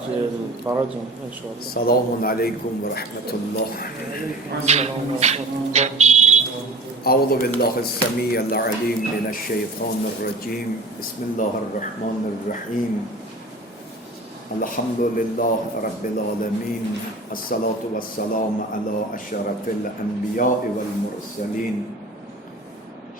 عجل فرجهم إن شاء الله. السلام عليكم ورحمة الله. السلام ورحمة الله. أعوذ بالله السميع العليم من الشيطان الرجيم. بسم الله الرحمن الرحيم. الحمد لله رب العالمين. الصلاة والسلام على أشرف الأنبياء والمرسلين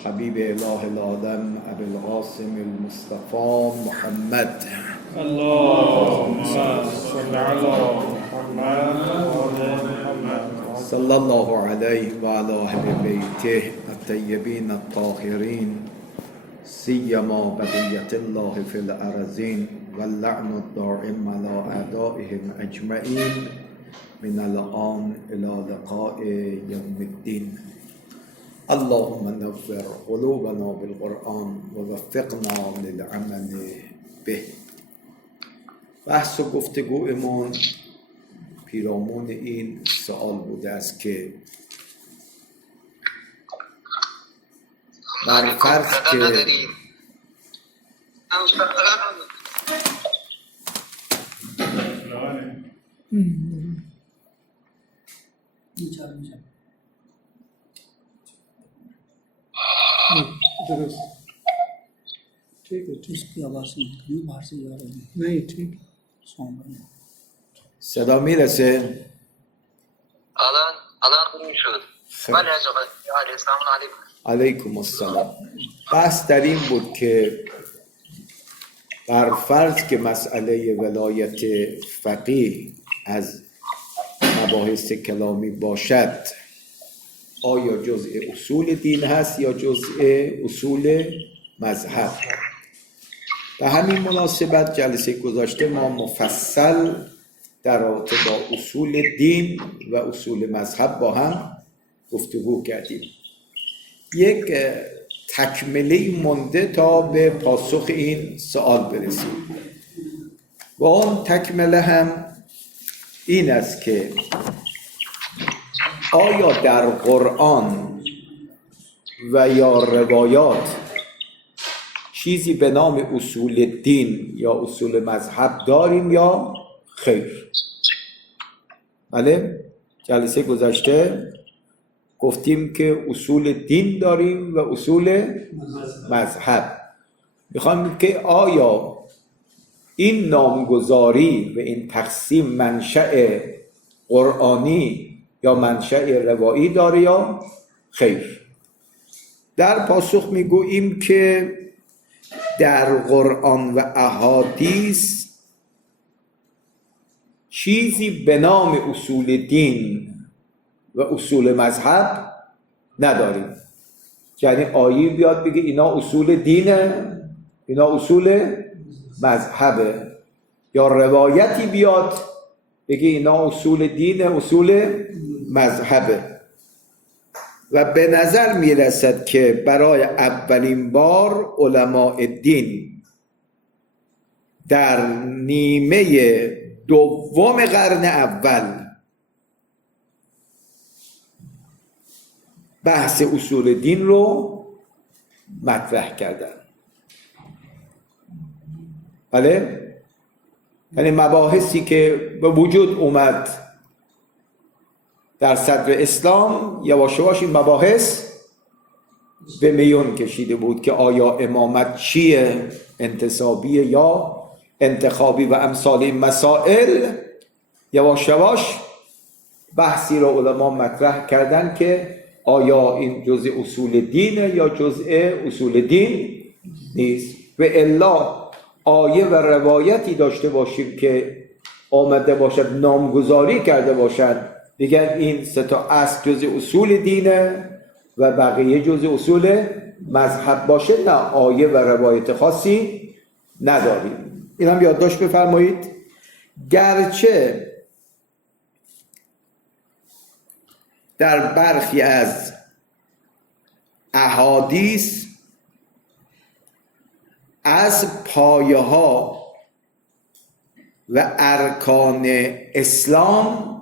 حبيب إله العالم أبي القاسم المصطفى محمد. اللهم صل على محمد وعلى محمد صلى الله عليه وعلى أهل بيته الطيبين الطاهرين سيما بقية الله في الأرضين واللعن الدائم على أعدائهم أجمعين من الآن إلى لقاء يوم الدين. اللهم نور قلوبنا بالقرآن ووفقنا للعمل به. بحث و گفتگویمون پیرامون این سوال بوده است که بر فرض که इसकी आवाज नहीं बाहर से आ रही नहीं ठीक صدا میرسه؟ الان این شد. بله از آقای سلام علیکم. علیکم السلام. بحث در این بود که بر فرض که مسئله ولایت فقیه از مباحث کلامی باشد، آیا جزء اصول دین هست یا جزء اصول مذهب؟ به همین مناسبت جلسه گذشته ما مفصل در رابطه با اصول دین و اصول مذهب با هم گفتگو کردیم. یک تکمله مونده تا به پاسخ این سوال برسیم و اون تکمله هم این است که آیا در قرآن و یا روایات چیزی به نام اصول دین یا اصول مذهب داریم یا خیر؟ بله، جلسه گذشته گفتیم که اصول دین داریم و اصول مذهب. میخوایم که آیا این نامگذاری و این تقسیم منشأ قرآنی یا منشأ روایی داره یا خیر؟ در پاسخ میگوییم که در قرآن و احادیث چیزی به نام اصول دین و اصول مذهب نداریم. یعنی آیه بیاد بگه اینا اصول دینه، اینا اصول مذهبه، یا روایتی بیاد بگه اینا اصول دینه، اصول مذهبه. و به نظر میرسد که برای اولین بار علماء دین در نیمه دوم قرن اول بحث اصول دین رو مطرح کردن. بله؟ یعنی مباحثی که به وجود اومد در صدر اسلام، یواش یواش این مباحث به میون کشیده بود که آیا امامت چیه، انتصابیه یا انتخابی و امثال این مسائل. یواش یواش بحثی را علما مطرح کردن که آیا این جزء اصول دینه یا جزء اصول دین نیست. و الا آیه و روایتی داشته باشیم که آمده باشد نامگذاری کرده باشد دیگر این سه تا اصل جزء اصول دینه و بقیه جزء اصول مذهب باشه، نه آیه و روایت خاصی نداریم. این هم یادداشت بفرمایید. گرچه در برخی از احادیث از پایه ها و ارکان اسلام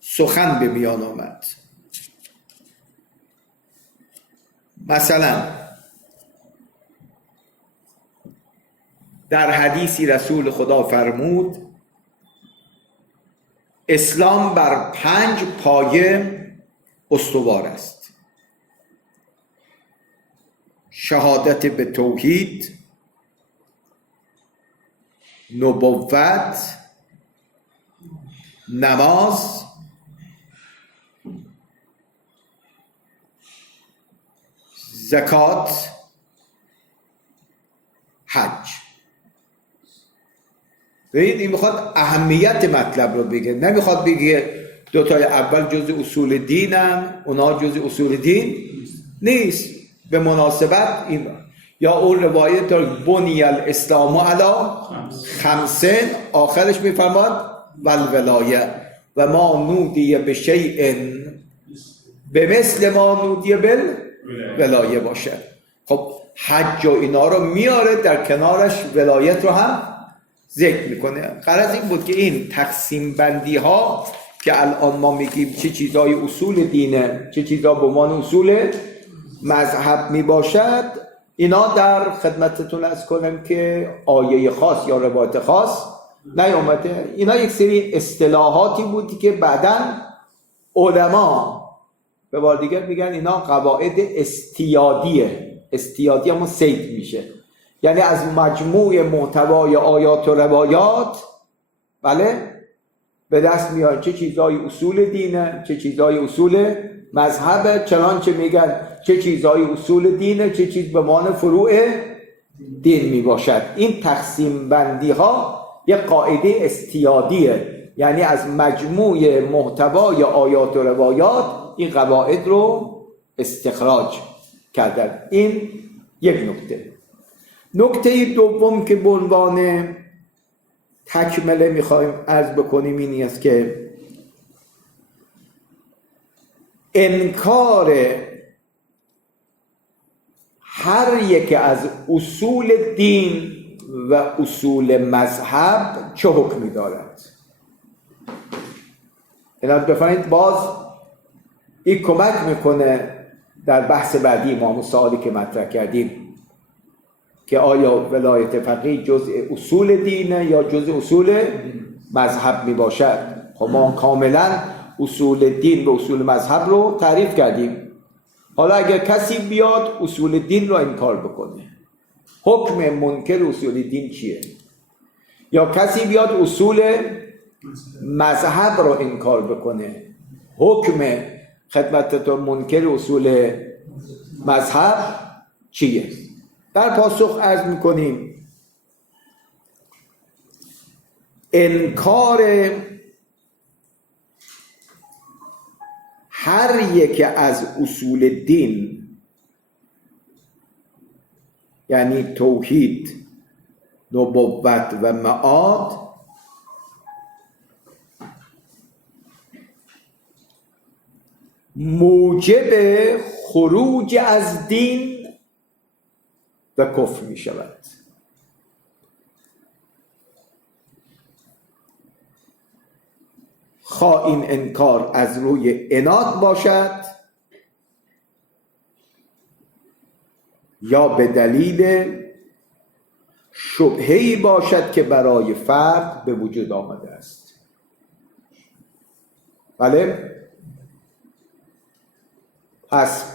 سخن به میان آمد. مثلا در حدیثی رسول خدا فرمود اسلام بر 5 پایه استوار است: شهادت به توحید، نبوت، نماز، زکات، حج. ببینید این میخواد اهمیت مطلب رو بگه، نمیخواد بگه دوتای اول جز اصول دینن، اونا جز اصول دین نیست. به مناسبت این یا اون روایت داره بنی الاسلام علی خمسین، آخرش میفرماد والولایه و ما نودی به شیء به مثل ما نودی بالولایه باشه. خب حج و اینا رو میاره، در کنارش ولایت رو هم ذکر میکنه. غرض این بود که این تقسیم بندی ها که الان ما میگیم چه چیزای اصول دینه، چه چیزا به عنوان اصول مذهب میباشد، اینا در خدمتتون عرض کنم که آیه خاص یا روایت خاص نیامده. اینا یک سری اصطلاحاتی بودی که بعداً علما به بار دیگر میگن اینا قواعد استیادیه. استیادی همون سید میشه، یعنی از مجموع محتوای آیات و روایات بله به دست میاد چه چیزای اصول دینه، چه چیزای اصول مذهبه. چنانچه میگن چه چیزای اصول دینه، چه چیز به معنی فروع دین میباشد. این تقسیم بندی ها یک قاعده استیادیه، یعنی از مجموع محتوای آیات و روایات این قواعد رو استخراج کردن. این یک نکته. نکته دوم که به عنوان تکمله میخوایم عرض بکنیم این است که انکار هر یک از اصول دین و اصول مذهب چه حکمی دارد. اینا بفرمایید باز این کمک میکنه در بحث بعدی ما سوالی که مطرح کردیم که آیا ولایت فقیه جزء اصول دینه یا جزء اصول مذهب می باشد. خب ما کاملا اصول دین و اصول مذهب رو تعریف کردیم. حالا اگر کسی بیاد اصول دین رو انکار بکنه، حکم منکر اصول دین چیه؟ یا کسی بیاد اصول مذهب رو انکار بکنه، حکم خدمتتون منکر اصول مذهب چیه؟ در پاسخ عرض میکنیم انکار هر یک از اصول دین، یعنی توحید، نبوت و معاد، موجب خروج از دین و کفر می شود. خواه این انکار از روی عناد باشد یا به دلیل شبهه‌ای باشد که برای فرد به وجود آمده است. بله؟ پس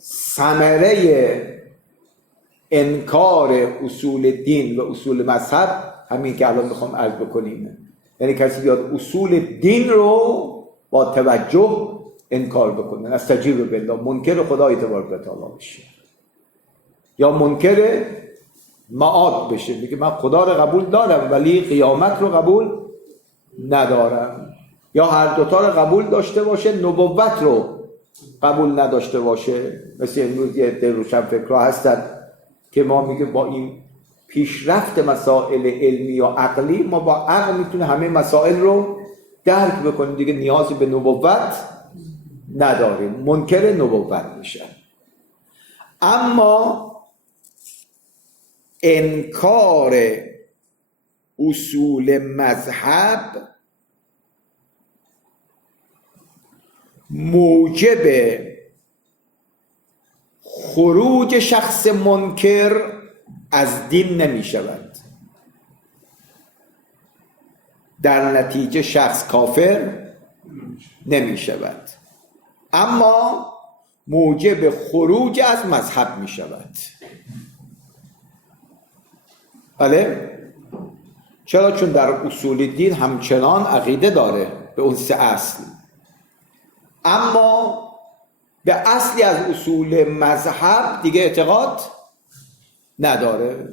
ثمره انکار اصول دین و اصول مذهب همین که الان میخوام عرض بکنیم، یعنی کسی بیاد اصول دین رو با توجه انکار بکنه، استجیب بالله، منکر خدای تبارک و تعالی بشه یا منکر معاد بشه، میگه من خدا رو قبول دارم ولی قیامت رو قبول ندارم، یا هر دوتا رو قبول داشته باشه نبوت رو قبول نداشته باشه. مثل امروز یه عده روشنفکرها هستن که ما میگه با این پیشرفت مسائل علمی و عقلی ما با عقل میتونه همه مسائل رو درک بکنیم، دیگه نیازی به نبوت نداریم، منکر نبوت میشن. اما انکار اصول مذهب موجب خروج شخص منکر از دین نمی شود. در نتیجه شخص کافر نمی شود، اما موجب خروج از مذهب می شود. بله؟ چرا؟ چون در اصول دین همچنان عقیده داره به اون 3 اصل، اما به اصلی از اصول مذهب دیگه اعتقاد نداره.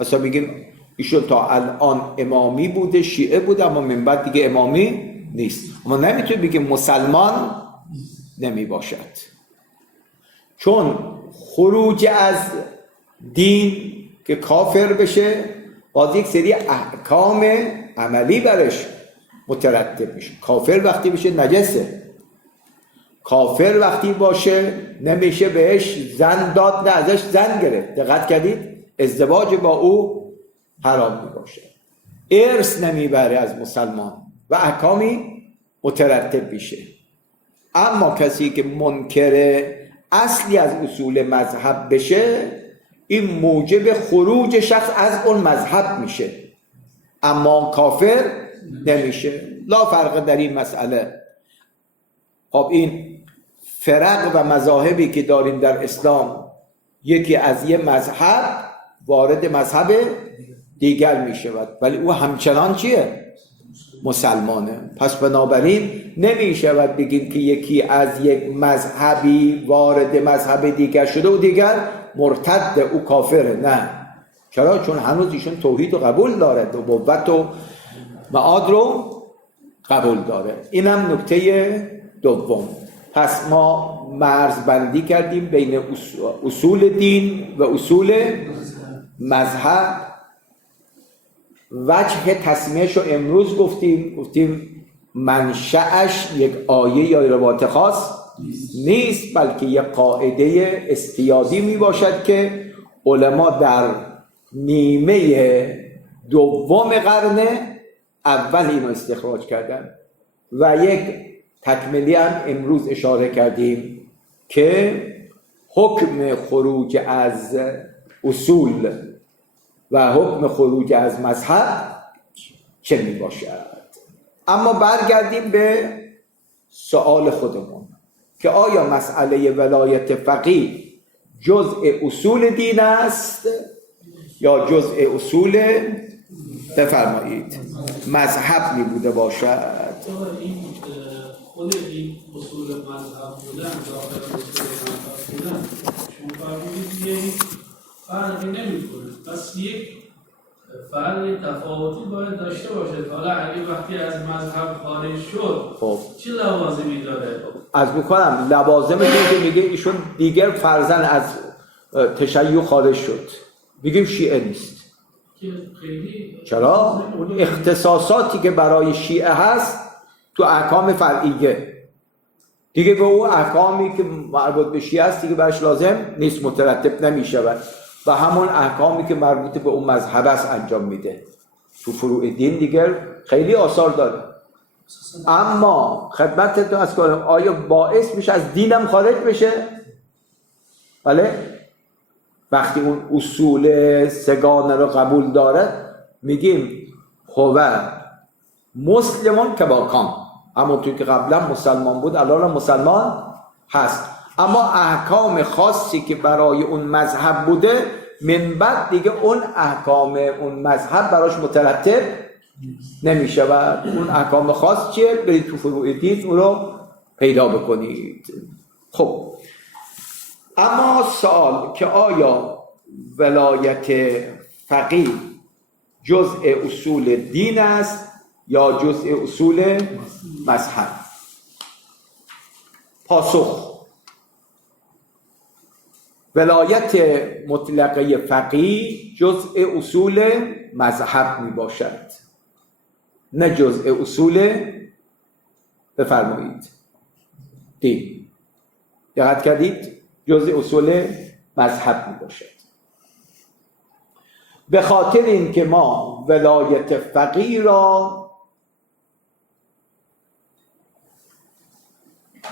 اصلا میگیم ایشون تا الان امامی بوده، شیعه بوده، اما من بعد دیگه امامی نیست. اما نمیتونه بگیم مسلمان نمی باشد، چون خروج از دین که کافر بشه باز یک سری احکام عملی برش مترتب میشه. کافر وقتی بشه نجسه، کافر وقتی باشه نمیشه بهش زن داد، نه ازش زن گرفت. دقت کردید؟ ازدواج با او حرام میباشه، ارث نمیبره از مسلمان و احکامی مترتب میشه. اما کسی که منکر اصلی از اصول مذهب بشه، این موجب خروج شخص از اون مذهب میشه، اما کافر نمیشه. لا فرق در این مسئله. خب این فرق و مذاهبی که داریم در اسلام، یکی از یه مذهب وارد مذهب دیگر می شود، ولی او همچنان چیه؟ مسلمانه. پس بنابراین نمی شود بگیم که یکی از یک مذهبی وارد مذهب دیگر شده و دیگر مرتد، او کافره. نه. چرا؟ چون هنوز ایشون توحید رو قبول داره، نبوت و معاد رو قبول داره. اینم نکته دوم. پس ما مرزبندی کردیم بین اصول دین و اصول مذهب. وجه تسمیهش رو امروز گفتیم منشأش یک آیه یا روایت خاص نیست، بلکه یک قاعده استیادی می باشد که علما در نیمه دوم قرن اول اینو استخراج کردن و یک تکملی هم امروز اشاره کردیم که حکم خروج از اصول و حکم خروج از مذهب چه می باشد. اما برگردیم به سوال خودمون که آیا مسئله ولایت فقیه جزء اصول دین است یا جزء اصول بفرمایید مذهب می بوده باشد؟ این خود این اصول مذهب بودن داخل اصول مذهب بودن شما فرمودید که فرقی نمی کنه، پس یک فرق تفاوتی باید داشته باشد. حالا اگه وقتی از مذهب خارج شد خب چه لوازمی داره؟ از میکنم لوازم که میگه ایشون دیگر فرزن از تشیع خارج شد، میگیم شیعه نیست. چرا؟ اون اختصاصاتی که برای شیعه هست تو احکام فرعیه دیگه به اون احکامی که مربوط به شیعه است دیگه برش لازم نیست، مترتب نمی شود و همون احکامی که مربوط به اون مذهب است انجام میده. تو فروع دین دیگر خیلی آثار داره. اما خدمتتون از کنم آیا باعث میشه از دینم خارج بشه؟ بله؟ وقتی اون اصول سگانه رو قبول داره میگیم هو مسلمون که با کان، همونطور که قبلا مسلمان بود الان مسلمان هست، اما احکام خاصی که برای اون مذهب بوده من بعد دیگه اون احکام اون مذهب براش مترتب نمی شود. اون احکام خاص چیه؟ برید تو فروع دین اون رو پیدا بکنید. خب اما سوال که آیا ولایت فقیه جزء اصول دین است یا جزء اصول مذهب؟ پاسخ: ولایت مطلقه فقیه جزء اصول مذهب می باشد، نه جزء اصول بفرمایید دین. دقت کردید؟ جزء اصول مذهب می باشد. به خاطر این که ما ولایت فقیه را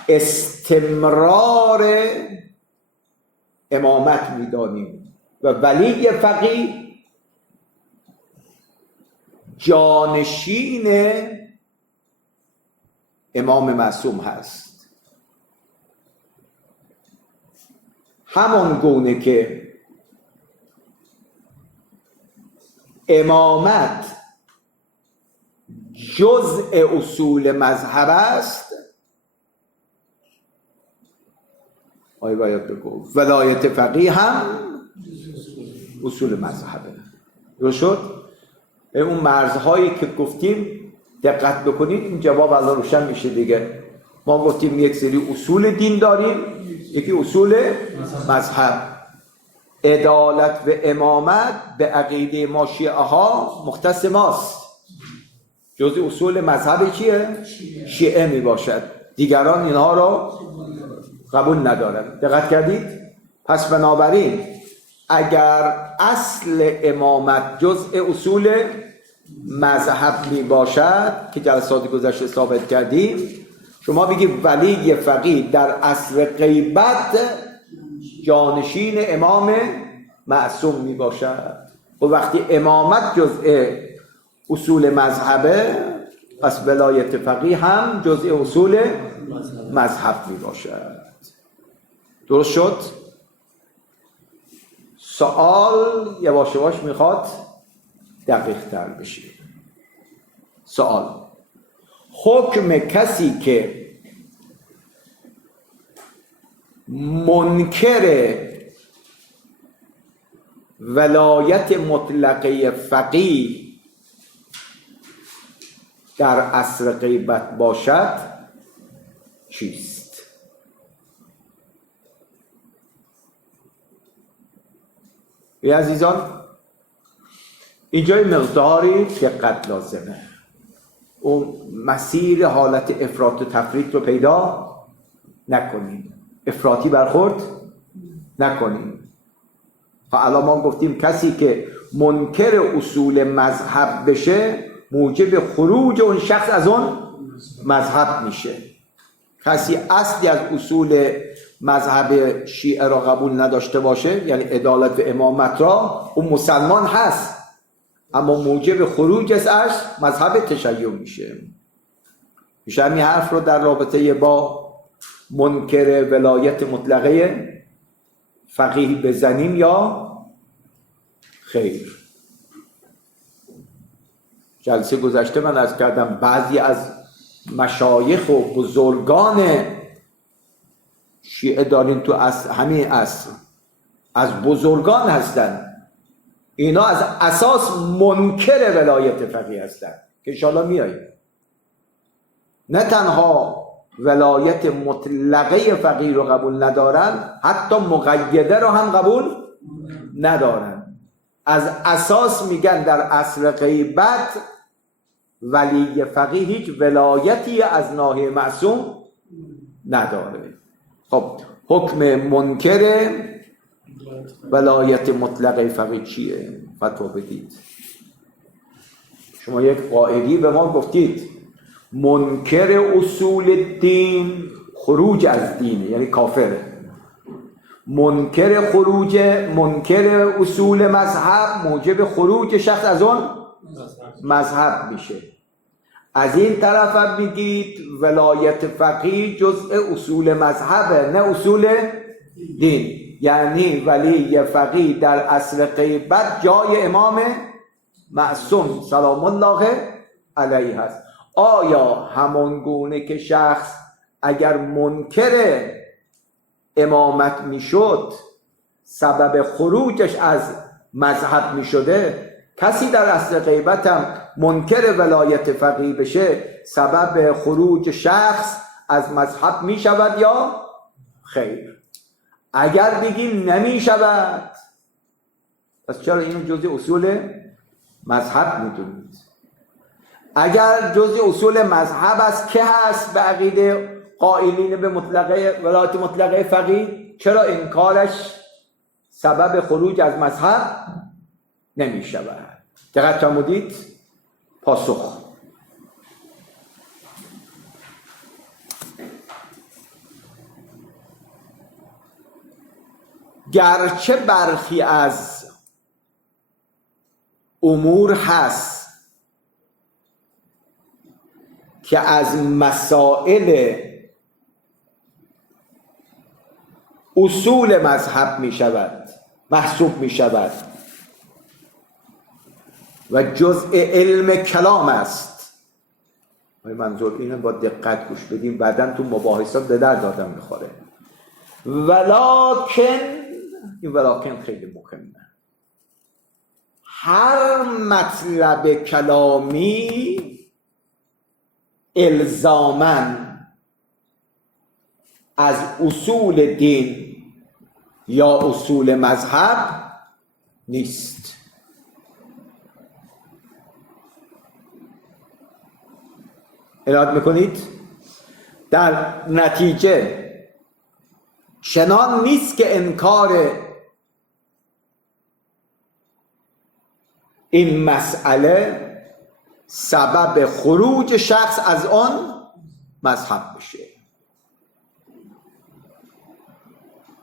استمرار امامت می‌دانیم و ولی فقیه جانشین امام معصوم هست. همان گونه که امامت جزء اصول مذهب است، آیه باید بگو ولایت فقیه هم اصول مذهبه. درست شد؟ اون مرزهایی که گفتیم دقت بکنید این جواب الله روشن میشه دیگه. ما گفتیم یک سری اصول دین داریم، یکی اصول مذهب. عدالت و امامت به عقیده ما شیعه ها مختص ماست، جزء اصول مذهب چیه؟ شیعه می باشد، دیگران اینها رو قبول ندارند. دقت کردید؟ پس بنابراین اگر اصل امامت جزء اصول مذهب می باشد که جلسات گذشته ثابت کردیم، شما بگید ولی فقیه در عصر غیبت جانشین امام معصوم می باشد. و وقتی امامت جزء اصول مذهبه، پس ولایت فقیه هم جزء اصول مذهب می باشد. درست شد؟ سوال یواش یواش میخواد دقیق تر بشه. سوال: حکم کسی که منکر ولایت مطلقه فقیه در عصر غیبت باشد چیست؟ ای عزیزان، اینجای مقداری دقت لازمه. اون مسیر حالت افراط و تفریط رو پیدا نکنیم، افراطی برخورد نکنیم. الان ما گفتیم کسی که منکر اصول مذهب بشه موجب خروج اون شخص از اون مذهب میشه. کسی اصلی از اصول مذهب شیعه را قبول نداشته باشه، یعنی عدالت و امامت را، اون مسلمان هست اما موجب خروج از مذهب تشیع میشه. میشه همین حرف رو در رابطه با منکر ولایت مطلقه فقیه بزنیم یا خیر؟ جلسه گذشته من عرض کردم بعضی از مشایخ و بزرگان شیعه دارین تو همین عصر از بزرگان هستن، اینا از اساس منکر ولایت فقیه هستن که انشاءالله میاییم. نه تنها ولایت مطلقه فقیه رو قبول ندارن، حتی مقیده رو هم قبول ندارن. از اساس میگن در عصر غیبت ولی فقیه هیچ ولایتی از ناحیه معصوم نداره. خب حکم منکر ولایت مطلقه فقیه چیه؟ فتوا بدید. شما یک قائلی به ما گفتید منکر اصول دین خروج از دینه، یعنی کافره. منکر اصول مذهب موجب خروج شخص از اون مذهب میشه. از این طرف هم میگید ولایت فقیه جزء اصول مذهبه نه اصول دین، یعنی ولی فقیه در عصر غیبت جای امام معصوم سلام الله علیه هست. آیا همان گونه که شخص اگر منکر امامت میشد سبب خروجش از مذهب میشده، کسی در عصر غیبت هم منکر ولایت فقیه بشه سبب خروج شخص از مذهب میشود یا خیر؟ اگر بگیم نمیشود، پس چرا اینو جزء اصول مذهب میدونید؟ اگر جزء اصول مذهب است که هست به عقیده قائلین به ولایت مطلقه فقیه، چرا انکارش سبب خروج از مذهب نمی شود؟ دقت فرمودید؟ پاسخ: گرچه برخی از امور هست که از مسائل اصول مذهب می شود محسوب می شود و جزء علم کلام است. منظور اینه با دقت گوش بدیم، بعداً تو مباحثات به درد آدم میخوره. ولکن خیلی مهمه، هر مطلب کلامی الزاماً از اصول دین یا اصول مذهب نیست. عنایت میکنید؟ در نتیجه چنان نیست که انکار این مسئله سبب خروج شخص از آن مذهب بشه.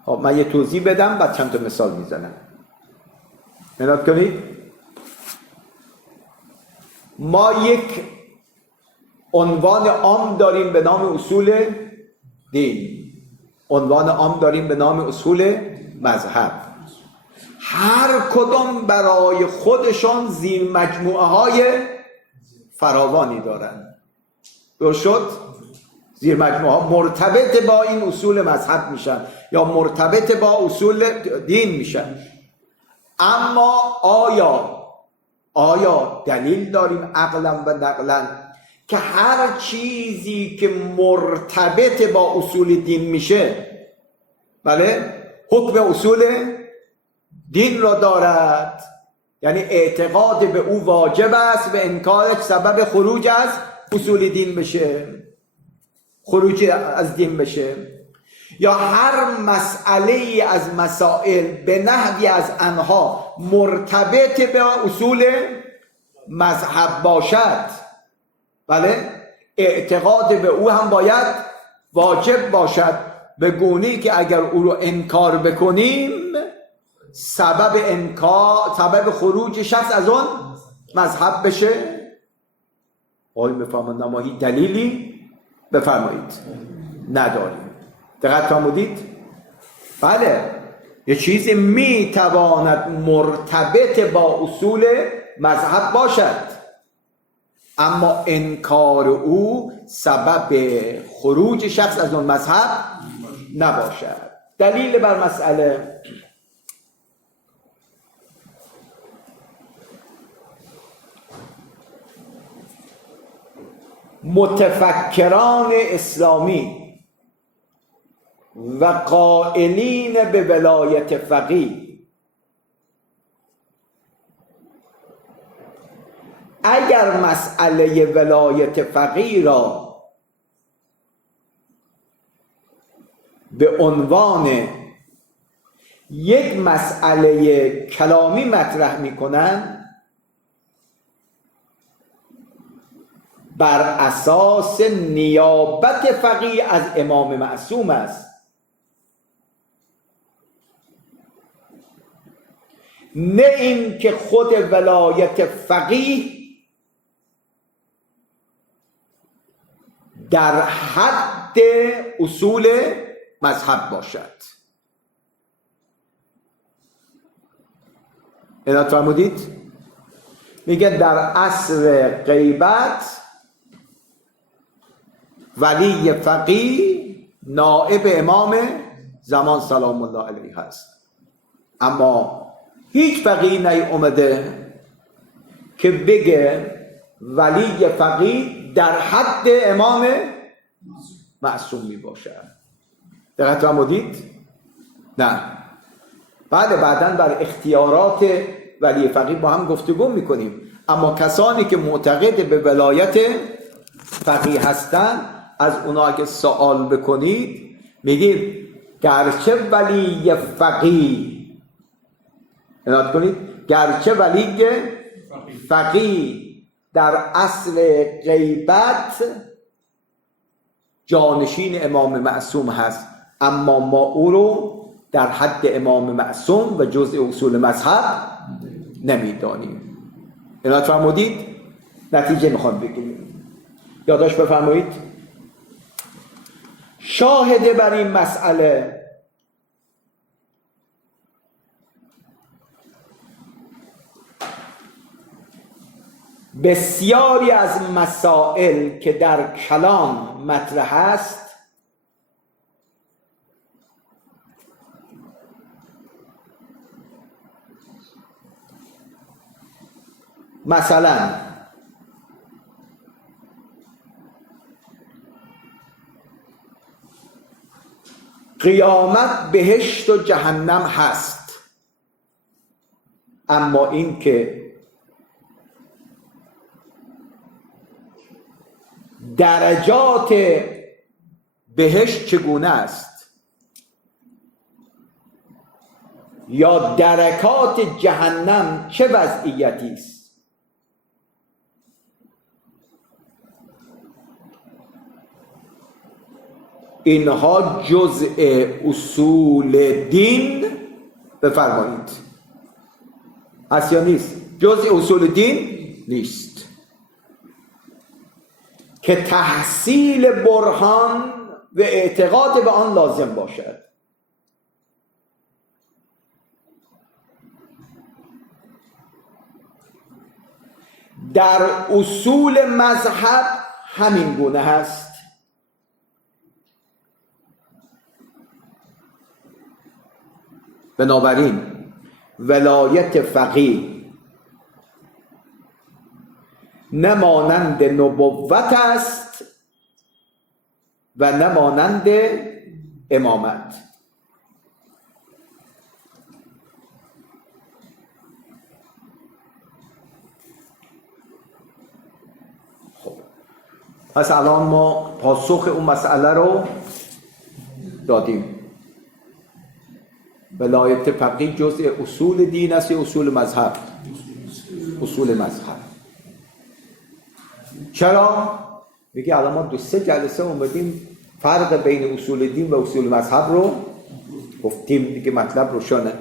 خب من یه توضیح بدم بعد چند تا مثال میزنم. عنایت کنید. ما یک عنوان عام داریم به نام اصول دین، عنوان عام داریم به نام اصول مذهب. هر کدام برای خودشان زیر مجموعه های فراوانی دارن. درست شد؟ زیر مجموعه ها مرتبط با این اصول مذهب میشن یا مرتبط با اصول دین میشن. اما آیا دلیل داریم عقلا و نقلا که هر چیزی که مرتبط با اصول دین میشه بله حکم اصول دین را دارد؟ یعنی اعتقاد به او واجب است و انکارش سبب خروج از اصول دین بشه، خروج از دین بشه؟ یا هر مسئله از مسائل به نحوی از آنها مرتبط به اصول مذهب باشد بله اعتقاد به او هم باید واجب باشد، به گونه‌ای که اگر او رو انکار بکنیم سبب خروج شخص از اون مذهب بشه. آیا بفرمایید نمایی دلیلی بفرمایید؟ نداریم. دقت فرمودید؟ بله یه چیزی میتواند مرتبط با اصول مذهب باشد اما انکار او سبب خروج شخص از اون مذهب نباشد. دلیل بر مسئله متفکران اسلامی و قائلین به ولایت فقیه اگر مسئله ولایت فقیه را به عنوان یک مسئله کلامی مطرح می‌کنند بر اساس نیابت فقیه از امام معصوم است، نه این که خود ولایت فقیه در حد اصول مذهب باشد. عنایت فرمودید؟ میگه در عصر غیبت ولی فقیه نائب امام زمان سلام الله علیه هست، اما هیچ فقیه نیامده که بگه ولی فقیه در حد امام معصوم می باشد. دقت فرمودید؟ نه. بعدا بر اختیارات ولی فقیه با هم گفتگو میکنیم، اما کسانی که معتقد به ولایت فقیه هستند از اونا که سوال بکنید میگید گرچه ولی فقیه عنایت کنید گرچه ولی فقیه در اصل غیبت جانشین امام معصوم هست اما ما او رو در حد امام معصوم و جزء اصول مذهب نمیدانیم. عنایت فرمودید؟ نتیجه میخوام بگیم یادداشت بفرمایید. شاهد بر این مسئله بسیاری از مسائل که در کلام مطرح است مثلا قیامت بهشت و جهنم هست، اما این که درجات بهشت چگونه است یا درکات جهنم چه وضعیتی است، اینها جزء اصول دین بفرمایید هست یا نیست؟ جزء اصول دین نیست که تحصیل برهان و اعتقاد به آن لازم باشد. در اصول مذهب همین گونه هست. بنابراین ولایت فقیه نه مانند نبوت است و نه مانند امامت. خب پس الان ما پاسخ اون مسئله رو دادیم. ولایت فقیه جزء اصول دین است یا اصول مذهب؟ اصول مذهب. چرا؟ میگه الان ما 2-3 جلسه اومدیم فرق بین اصول دین و اصول مذهب رو گفتیم دیگه، مطلب روشنه.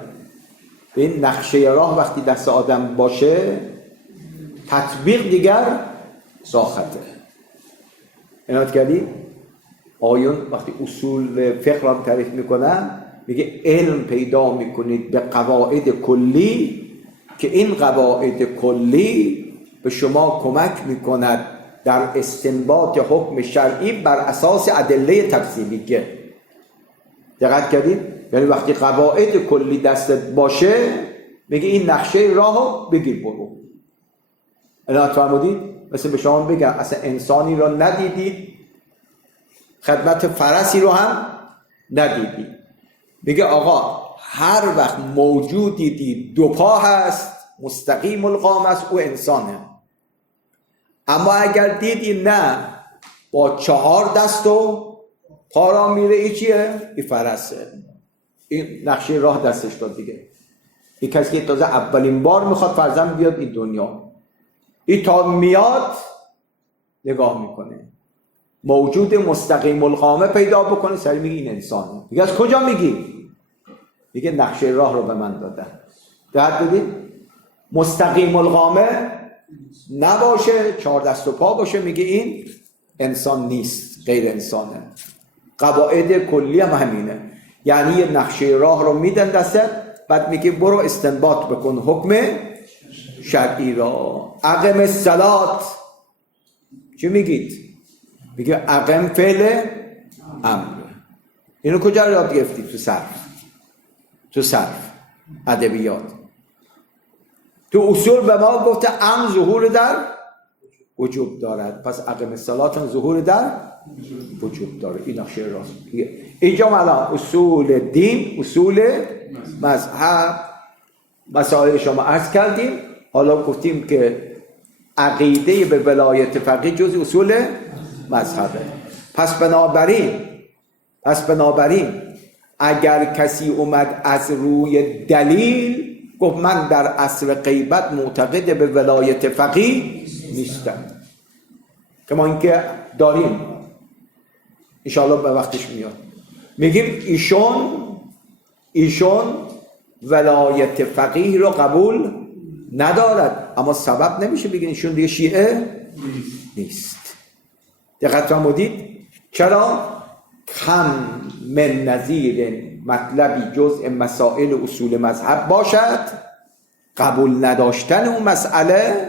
این نقشه راه وقتی دست آدم باشه تطبیق دیگر ساخته. عنایت کردید؟ آیون وقتی اصول فقه را تعریف میکنن میگه علم پیدا میکنید به قواعد کلی که این قواعد کلی به شما کمک میکند در استنباط حکم شرعی بر اساس ادله تفصیلیه. دقت کردید؟ یعنی وقتی قواعد کلی دستت باشه میگه این نقشه راهو بگیر برو. عنایت فرمودید؟ مثل به شما بگم اصلا انسانی را ندیدید، خدمت فرسی رو هم ندیدید، میگه آقا هر وقت موجودی دید 2 پا هست مستقیم القامه است او انسانه، اما اگر دیدی نه با 4 دست و پا را میره ای چیه؟ ای فرسه. این نقشه راه دستش داد دیگه. این کسی که تازه اولین بار میخواد فرزند بیاد این دنیا، این تا میاد نگاه میکنه موجود مستقیم القامه پیدا بکنه سری میگه این انسانه. میگه از کجا میگی؟ میگه نقشه راه رو به من دادن. دقت بدید؟ مستقیم القامه نباشه 4 دست و پا باشه میگه این انسان نیست، غیر انسانه. قواعد کلی هم همینه، یعنی یه نقشه راه رو میدن دستت بعد میگه برو استنباط بکن حکم شرعی را. اقم الصلات چی میگید؟ میگه اقم فعل امر. اینو کجا یاد گرفتید؟ تو صرف ادبیات. تو اصول به ما گفته امر ظهور در وجوب دارد، پس اقم الصلات هم ظهور در وجوب داره. این نقشه راست. اینجا الان اصول دین، اصول مذهب، مسائل شما عرض کردیم. حالا گفتیم که عقیده به ولایت فقیه جز اصول مذهبه. پس بنابراین اگر کسی اومد از روی دلیل گفت من در عصر غیبت معتقد به ولایت فقیه نیستم، که ما اینکه داریم انشاءالله به وقتش میاد، میگیم ایشون ولایت فقیه رو قبول ندارد، اما سبب نمیشه بگین ایشون دیگه شیعه نیست. دقت فرمودید؟ چرا؟ کم من نظیر مطلبی جزء مسائل اصول مذهب باشد قبول نداشتن اون مسئله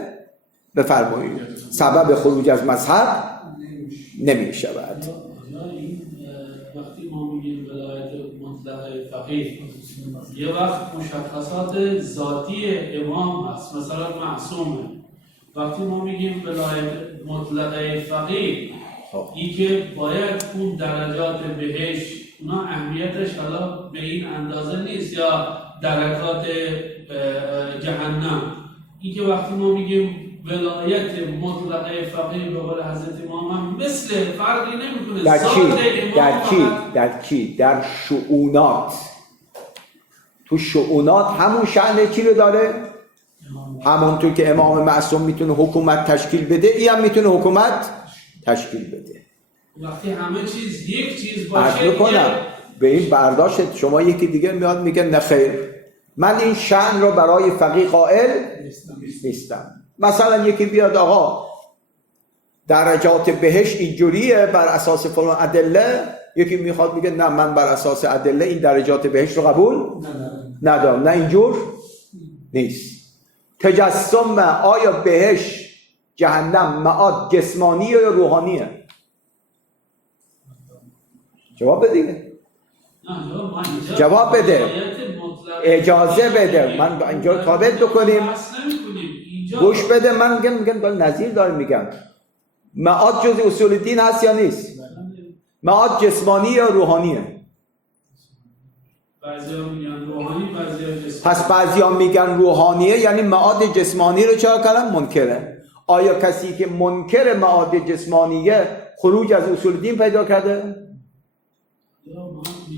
بفرمایید سبب خروج از مذهب نمی شود. وقتی ما میگیم ولایت مطلقه فقیه یه وقت مشخصات ذاتی امام هست، مثلا معصومه. وقتی ما میگیم ولایت مطلقه فقیه ای که باید اون درجات بهش اونا اهمیتش حالا به این اندازه نیست یا درکات جهنم. ای که وقتی ما میگیم ولایت مطلقه فقیه به قول حضرت امام هم مثل فرقی نمیکنه در چی؟ در شؤونات. تو شؤونات همون شأن چی رو داره؟ همونطور که امام معصوم میتونه حکومت تشکیل بده این هم میتونه حکومت تشکیل بده. وقتی همه چیز یک چیز باشه عرض میکنم به این برداشت شما یکی دیگه میاد میگه نه خیر من این شأن رو برای فقیه قائل نیستم. مثلا یکی بیاد آقا درجات بهش اینجوریه بر اساس فلان ادله، یکی میخواد میگه نه من بر اساس ادله این درجات بهش رو قبول ندارم. نه اینجور نیست. تجسم آیا بهش جهنم معاد جسمانی یا روحانیه؟ جواب بده. جواب بده. اجازه بده من اینجا ثابت بکنیم. گوش بده من میگم دارم نظیر دارم میگم معاد جزء اصول دین هست یا نیست؟ معاد جسمانی یا روحانیه؟ بعضیا میگن روحانی بعضیا جسمانی. پس بعضیا میگن روحانیه یعنی معاد جسمانی رو چرا کردن؟ منکره. آیا کسی که منکر معاد جسمانیه خروج از اصول دین پیدا کرده؟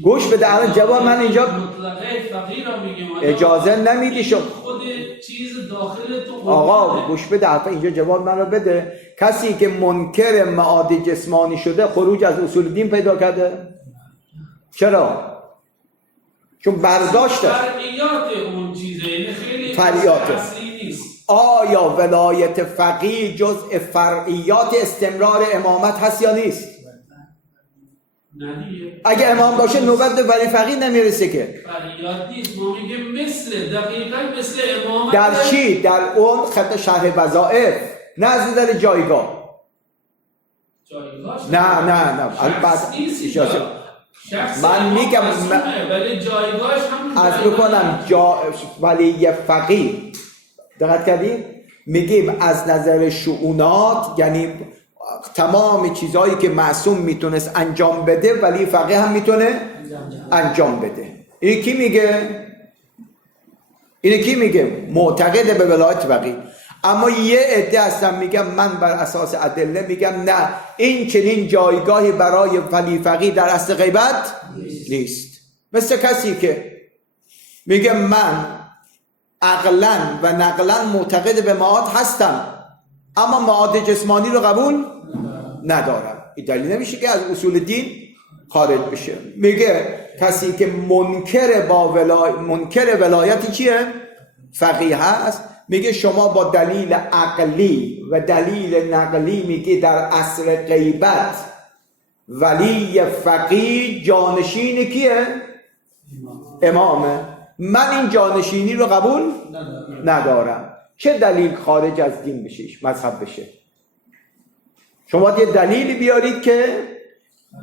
گوش بده الان جواب من اینجا مطلقه فقیه را میگم اجازه نمیدی شما خود چیز داخل تو آقا گوش بده حرف اینجا جواب من رو بده. کسی که منکر معاد جسمانی شده خروج از اصول دین پیدا کرده؟ چرا؟ چون برداشته فرعیات اون چیزه یعنی خیلی فرعیات اصلی نیست. آیا ولایت فقیه جزء فرعیات استمرار امامت هست یا نیست؟ اگه امام باشه نوبت به ولی فقیه نمیرسه که. فرعیات نیست. ما میگیم مثل دقیقاً مثل امامت. در چی؟ در اون خط شرح وظائف نه از نظر جایگاه. نه من میگم ولی جایگاهش هم از بکنم ولی فقیه دقت کردی؟ میگیم از نظر شؤونات یعنی تمام چیزهایی که معصوم میتونست انجام بده ولی فقیه هم میتونه انجام بده. این کی میگه؟ معتقد به ولایت فقیه. اما یه عده هستن میگم من بر اساس ادله میگم نه این چنین جایگاهی برای ولی فقیه در اصل غیبت نیست. مثل کسی که میگه من عقلاً و نقلاً معتقد به معاد هستم اما معاد جسمانی رو قبول ندارم. این دلیل نمیشه که از اصول دین خارج بشه. میگه کسی که منکر ولایتی چیه؟ فقیه هست. میگه شما با دلیل عقلی و دلیل نقلی میگه در عصر غیبت ولی فقیه جانشین کیه؟ امامه. من این جانشینی رو قبول ندارم. چه دلیل خارج از دین بشه مذهب بشه؟ شما یه دلیلی بیارید که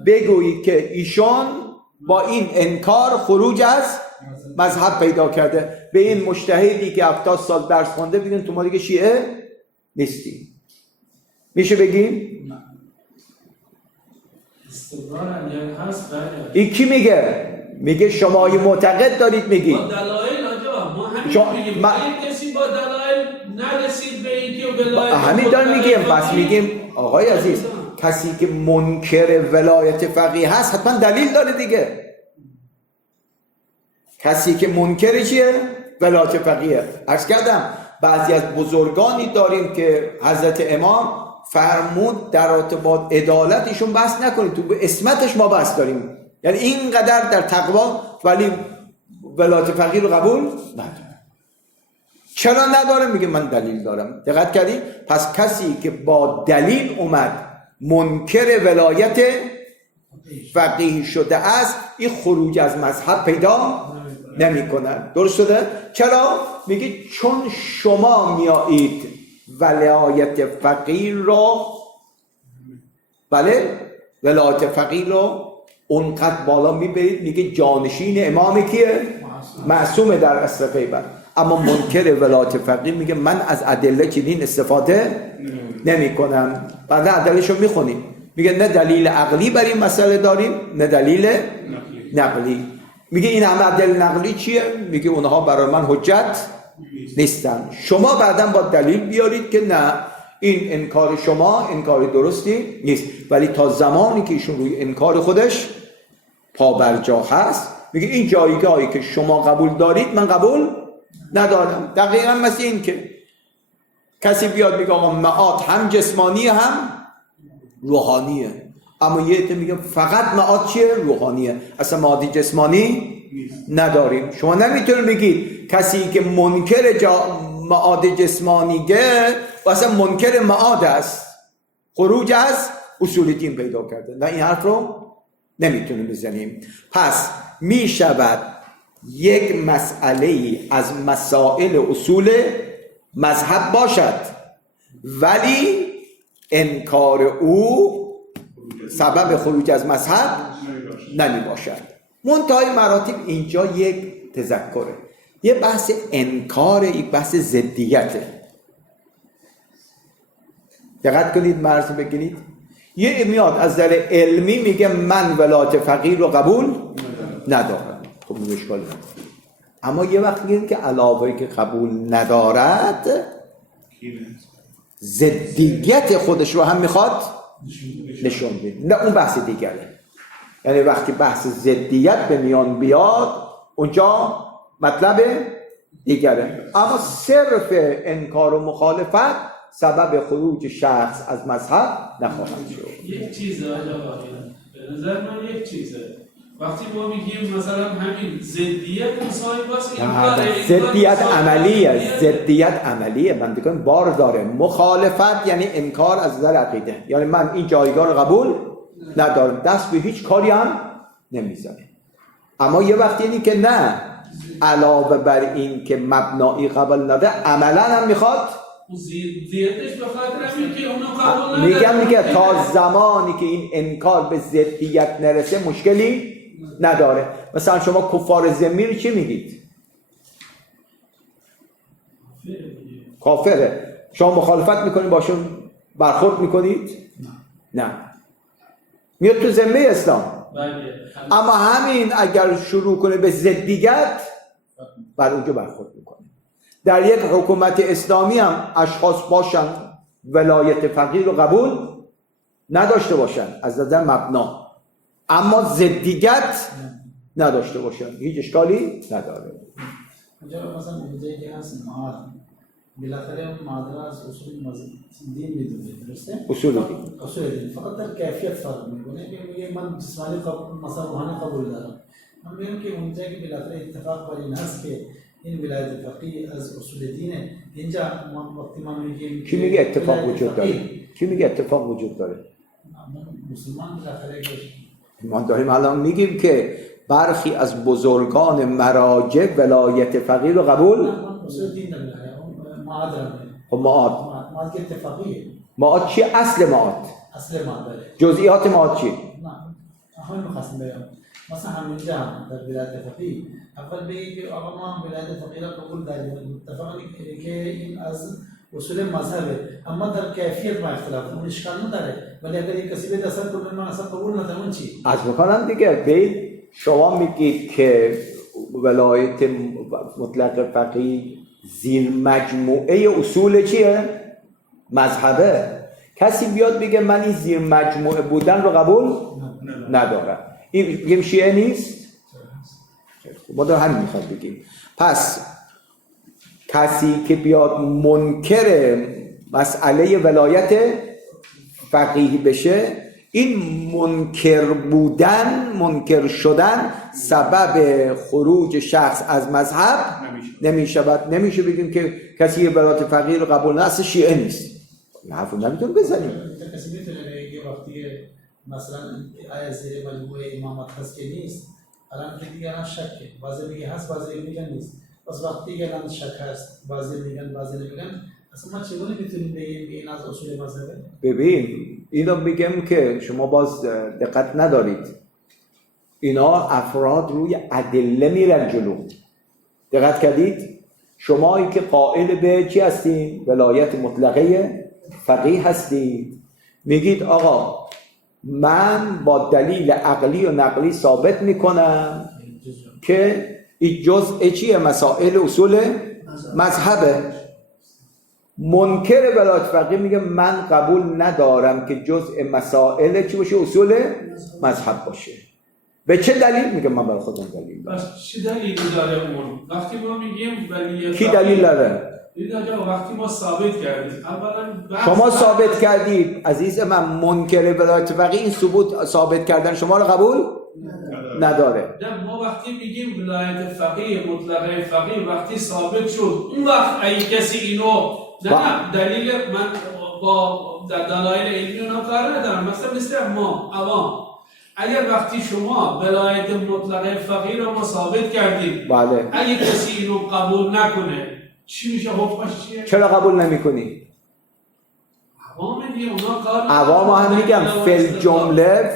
بگویید که ایشان با این انکار خروج از مذهب پیدا کرده. به این مجتهدی که 70 سال درس خونده بگین تو ما دیگه شیعه نیستیم. میشه بگیم؟ این کی میگه؟ میگه شما معتقد دارید میگید با دلایل ما همین میگیم کسی با دلایل نرسید به اینکه ولایت همین داریم میگیم. پس میگیم آقای عزیز کسی که منکر ولایت فقیه هست حتما دلیل داره دیگه. کسی که منکر چیه؟ ولایت فقیه. عرض کردم بعضی از بزرگانی داریم که حضرت امام فرمود در ارتباط عدالتشون بحث نکنید، تو به اسمتش ما بحث داریم. یعنی اینقدر در تقوا ولی ولایت فقیه رو قبول نداره. چرا نداره؟ میگه من دلیل دارم. دقت کردی؟ پس کسی که با دلیل اومد منکر ولایت فقیه شده است، این خروج از مذهب پیدا نمی کنن. درست شده؟ چرا؟ میگه چون شما میایید ولایت فقیه را، بله ولایت فقیه را اونقدر بالا میبرید، میگه جانشین امام کیه؟ معصوم در عصر غیبت. اما منکر ولایت فقیه میگه من از ادله چنین استفاده نمی کنم. بعد ادلهشو میخونیم، میگه نه دلیل عقلی بر این مسئله داریم نه دلیل نقلی. میگه این همه دلیل نقلی چیه؟ میگه اونها برای من حجت نیستن. شما بعداً با دلیل بیارید که نه این انکار شما انکار درستی نیست. ولی تا زمانی که ایشون روی انکار خودش پابرجا هست، میگه این جایگاهی که شما قبول دارید من قبول ندارم. دقیقاً مثل این که کسی بیاد میگه آقا معاد هم جسمانی هم روحانیه، اما یه عده میگه فقط معاد چیه؟ روحانیه، اصلا معادی جسمانی نداریم. شما نمیتونید بگید کسی که منکر معاد جسمانیه و اصلا منکر معاد است، خروج از اصول دین پیدا کرده. نه، این حرف رو نمیتونیم بزنیم. پس میشود یک مسئله از مسائل اصول مذهب باشد ولی انکار او سبب خروج از مذهب نمی باشد. منتهای مراتب اینجا یک تذکره، یه بحث انکار، یک بحث ضدیته. دقت کنید، مرز بگیرید. یه میاد از در علمی میگه من ولایت فقیه رو قبول ندارم، خب مشکل نداره. اما یه وقت میگه که علاوه که قبول ندارد ضدیت خودش رو هم میخواد نشون بده. نه، اون بحث دیگره. یعنی وقتی بحث ضدیت به میان بیاد اونجا مطلب دیگره. اما صرف انکار و مخالفت سبب خروج شخص از مذهب نخواهد شد. یک چیزه به نظر من یک چیزه، وقتی ما میگیم مثلا همین ضدیت مصاحبه ضدیت عملیه، ضدیت عملیه. من دیگه بار داره. مخالفت یعنی انکار از نظر عقیده، یعنی من این جایگاه رو قبول ندارم، دست به هیچ کاری هم نمیزنه. اما یه وقت یعنی که نه، علاوه بر این که مبنایی قبول نده عملا هم میخواد ضدیتش به خاطر همین که اونو قبول نداره. میگم دیگه تا زمانی که این انکار به ضدیت نرسه مشکلی نداره. مثلا شما کفار ذمی رو چی میگید؟ کافره. شما مخالفت میکنید باشون، برخورد میکنید؟ نه. میاد تو ذمه اسلام. اما همین اگر شروع کنه به ضدیت بر اونجا برخورد میکنه. در یک حکومت اسلامی هم اشخاص باشن ولایت فقیه رو قبول نداشته باشن از نظر مبنا، اما ضدیت نداشته باشن، هیچ اشکالی نداره. اونجا مثلا اونجایی که هست معاد بالاخره معادله از اصول دین میدونه، درسته؟ اصول دین فقط در کیفیت فرق میکنه که میگه من جسمانی مثلا روحانی قبول دارم. من میگم که اونجایی که بالاخره اتفاق بر این هست که این ولایت فقیه از اصول دینه، اینجا وقتی ما میگیم کی میگه اتفاق وجود داره؟ کی میگه اتفاق وجود داره؟ مسلمان بالاخره ما داریم الان میگیم که برخی از بزرگان مراجع ولایت فقیه رو قبول اصول دین داره. معاد خب معاد که اتفاقیه. معاد چیه؟ اصل معاد داره. جزئیات معاد چیه؟ نه همین می‌خواستم بگم. مثلا همینجا در ولایت فقیه اول بگید که آقا ما ولایت فقیه را قبول داریم، اتفاقی که این از اصول مذهبه، اما در کیفیت ما اختلاف، اون اشکال نداره. ولی اگر یک کسی به اصلا کنه من اصلا قبول ندارم، چی؟ از میکنم دیگه. بید شما میگید که ولایت مطلق فقیه زیر مجموعه اصول چیه؟ مذهبه. کسی بیاد بگه من این زیر مجموعه بودن رو قبول ندارم، این شیعه نیست؟ ما در همین میخواد بگیم. پس کسی که بیاد منکر مسئله ولایت فقیه بشه، این منکر بودن، منکر شدن سبب خروج شخص از مذهب نمیشود. نمیشه بگیم که کسی ولایت فقیه رو قبول نه، اصلا شیعه نیست. این حرف رو نمیتونه بزنیم. کسی میتونه بگه وقتی مثلا آیا زیر مجموعه امامت هست که نیست، الان که دیگران شکه، بعضی میگه هست، بعضی میگن نیست. پس وقتی دیگران شک هست، بعضی میگن، بعضی نمیگن، اصلا ما چگونه میتونیم بگیم این از اصول مذهبه؟ ببین اینو میگم که شما باز دقت ندارید، اینا افراد روی ادله میرن جلو. دقت کردید؟ شمایی که قائل به چی هستین؟ ولایت مطلقه فقیه هستید، میگید آقا من با دلیل عقلی و نقلی ثابت میکنم که این جزء چیه؟ مسائل اصول مذهبه. منکر ولایت فقیه میگه من قبول ندارم که جزء مسائل چی باشه؟ اصول مذهب باشه. به چه دلیل؟ میگه من برای خودم دلیل دارم. بس چه دلیلی داره اون؟ وقتی ما میگیم ولی کی دلیل داره؟ وقتی ما ثابت کردیم اولا شما ثابت کردید عزیز من، منکر ولایت فقیه این ثبوت ثابت کردن شما رو قبول نداره. ما وقتی میگیم ولایت فقیه مطلقه فقیه وقتی ثابت شد، اون وقت ای کسی اینو نه دلیل من با دلایل علمی اونا کار ندارم، مثل ما عوام اگر وقتی شما ولایت مطلقه فقیه رو ما ثابت کردیم، بله، اگه کسی اینو قبول نکنه چی میشه؟ حکمش چیه؟ چرا قبول نمی‌کنی؟ عوام دیگه اونا کار عوام هم میگم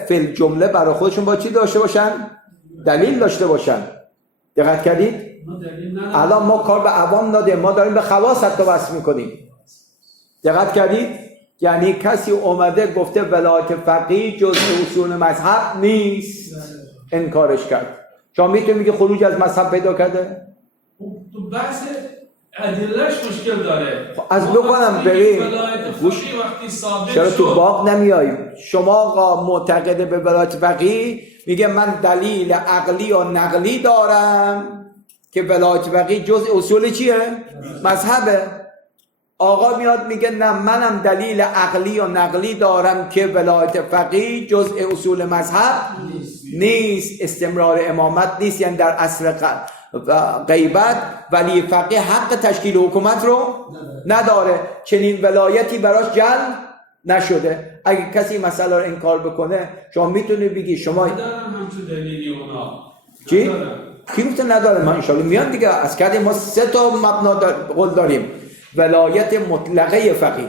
فل جمله برای خودشون با چی داشته باشن؟ دلیل داشته باشن. دقت کردید؟ الان ما کار به عوام نداریم، ما داریم به خواص حتی بحث میکنیم. دقت کردید؟ یعنی کسی اومده گفته ولایت فقیه جزء اصول مذهب نیست، انکارش کرد. شما میتونید میگه خروج از مذهب پیدا کرده؟ تو بحث ادلهش مشکل داره. از بکنم ببین گوش چرا تو باب نمیایی؟ شما معتقد به ولایت فقیه میگه من دلیل عقلی و نقلی دارم که ولایت فقیه جزء اصول چیه؟ مذهبه. آقا میاد میگه نه منم دلیل عقلی و نقلی دارم که ولایت فقیه جزء اصول مذهب نیست، استمرار امامت نیست، یعنی در عصر غیبت ولی فقیه حق تشکیل حکومت رو نداره، چنین ولایتی براش جلب نشده. اگه کسی مسئله رو انکار بکنه شما میتونی بگی شما ندارم همچون دلیلی اونا چی؟ کی گفته نداره؟ ما انشاءالله میان دیگه. از کردیم ما 3 تا مبنا قول داریم: ولایت مطلقه فقیه،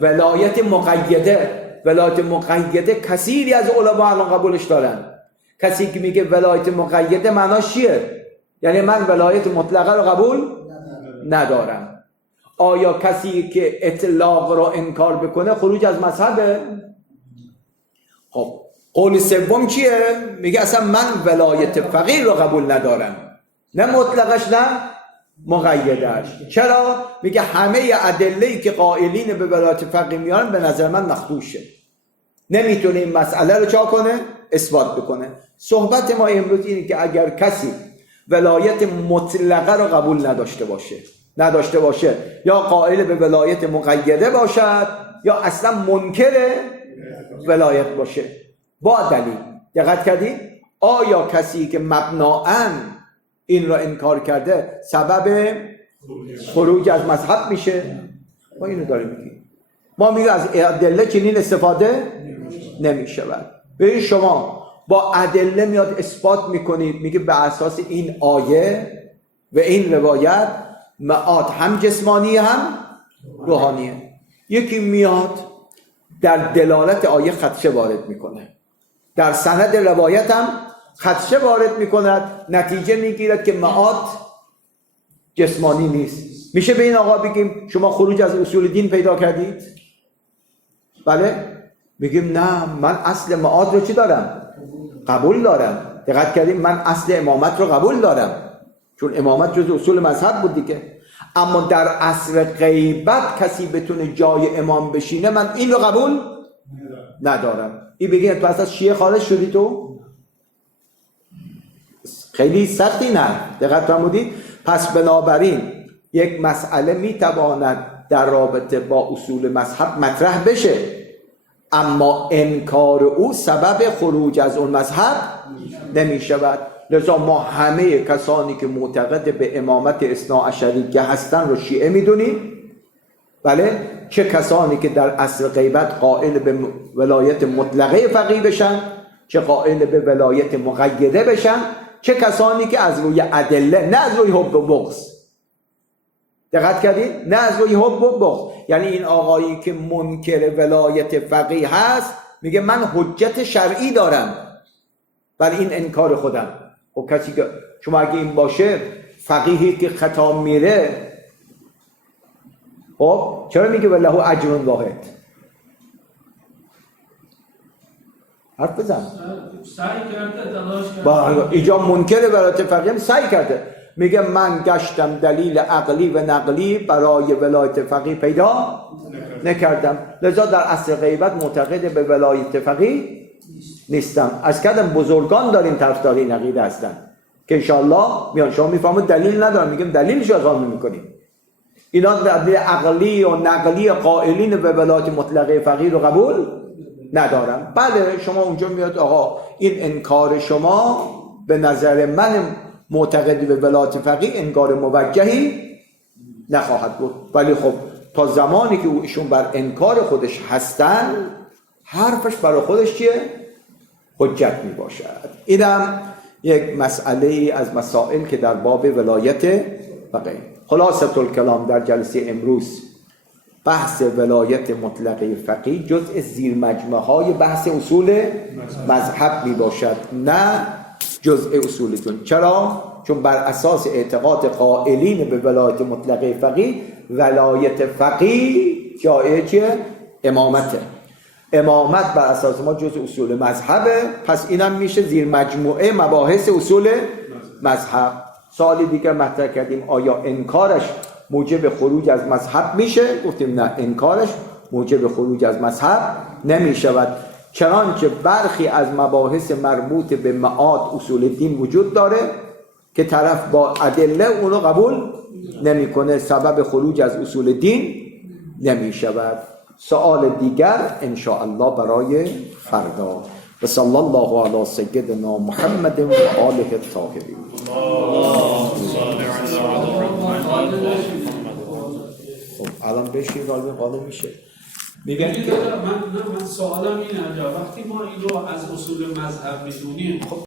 ولایت مقیده. ولایت مقیده کثیری از علما الان قبولش دارن. کسی که میگه ولایت مقیده معناش چیه؟ یعنی من ولایت مطلقه رو قبول ندارم. آیا کسی که اطلاق رو انکار بکنه خروج از مذهبه؟ خب قول سوم چیه؟ میگه اصلا من ولایت فقیه رو قبول ندارم، نه مطلقش نه مقیدش. چرا؟ میگه همه ادله‌ای که قائلین به ولایت فقیه میارن به نظر من مخدوشه، نمیتونه این مسئله رو چا کنه؟ اثبات بکنه. صحبت ما امروز اینه که اگر کسی ولایت مطلقه رو قبول نداشته باشه یا قائل به ولایت مقیده باشد یا اصلا منکر ولایت باشه با دلیل. دقت کردید؟ آیا کسی که مبناً این را انکار کرده سبب خروج از مذهب میشه؟ ما اینو داریم میگیم. ما میگیم از ادله چنین استفاده نمیشه. ببین شما با ادله میاد اثبات میکنید، میگه به اساس این آیه و این روایت معاد هم جسمانی هم روحانیه. یکی میاد در دلالت آیه خدشه وارد میکنه، در سند روایت هم خدشه وارد میکند، نتیجه میگیرد که معاد جسمانی نیست. میشه به این آقا بگیم شما خروج از اصول دین پیدا کردید؟ بله؟ میگیم نه من اصل معاد رو چی دارم؟ قبول دارم. دقت کردیم؟ من اصل امامت رو قبول دارم چون امامت جز اصول مذهب بود دیگه. اما در عصر غیبت کسی بتونه جای امام بشینه من این رو قبول ندارم. این بگید تو از شیعه خارج شدی تو؟ خیلی سختی نه. دقت فرمودید؟ پس بنابراین یک مسئله میتواند در رابطه با اصول مذهب مطرح بشه اما انکار او سبب خروج از اون مذهب نمی شود. لذا ما همه کسانی که معتقد به امامت اثنا عشریه هستن رو شیعه میدونیم بله، چه کسانی که در عصر غیبت قائل به ولایت مطلقه فقیه بشن، چه قائل به ولایت مقیده بشن، چه کسانی که از روی ادله، نه از روی حب و بغض. دقت کردید؟ نه از روی حب و بغض. یعنی این آقایی که منکر ولایت فقیه هست میگه من حجت شرعی دارم بر این انکار خودم. خب کسی که شما اگه این باشه، فقیهی که خطا میره، خب چرا میگه وله اجر واحد؟ حرف بزن. سعی کرده، تلاش کرده. با اینجا منکر ولایت فقیه سعی کرده، میگه من گشتم دلیل عقلی و نقلی برای ولایت فقیه پیدا نکردم، لذا در عصر غیبت معتقد به ولایت فقیه نیستم. از کردم بزرگان داریم طرفدار این عقیده هستن که انشاءالله میان. شما میفهمید دلیل ندارم، میگم دلیلش رو اظهار میکنیم. اینا دلیل عقلی و نقلی قائلین به ولایت مطلقه فقیه رو قبول ندارم. بله شما اونجا میاد آقا این انکار شما به نظر من معتقد به ولایت فقیه انکار موجهی نخواهد بود، ولی خب تا زمانی که ایشون بر انکار خودش هستن، حرفش برای خودش چیه؟ حجت می باشد. اینم یک مسئله از مسائل که در باب ولایت فقیه. خلاصه الکلام در جلسه امروز، بحث ولایت مطلقه فقیه جزء زیر مجموعه های بحث اصول مذهب می باشد، نه جزء اصولتون. چرا؟ چون بر اساس اعتقاد قائلین به ولایت مطلقه فقیه، ولایت فقیه جایه چیه؟ امامته. امامت بر اساس ما جزء اصول مذهبه، پس اینم میشه زیر مجموعه مباحث اصول مذهب. سوالی دیگر مطرح کردیم آیا انکارش موجب خروج از مذهب میشه؟ گفتیم نه، انکارش موجب خروج از مذهب نمیشود، چنانچه برخی از مباحث مربوط به معاد اصول دین وجود داره که طرف با ادله اونو قبول نمیکنه، سبب خروج از اصول دین نمیشود. سوال دیگر ان شاء الله برای فردا. و صلی الله علی سیدنا محمد و آله الطاهرین. خب الان بشین غالب میشه. میگن که من سوالم اینه، وقتی ما این رو از اصول مذهب میدونیم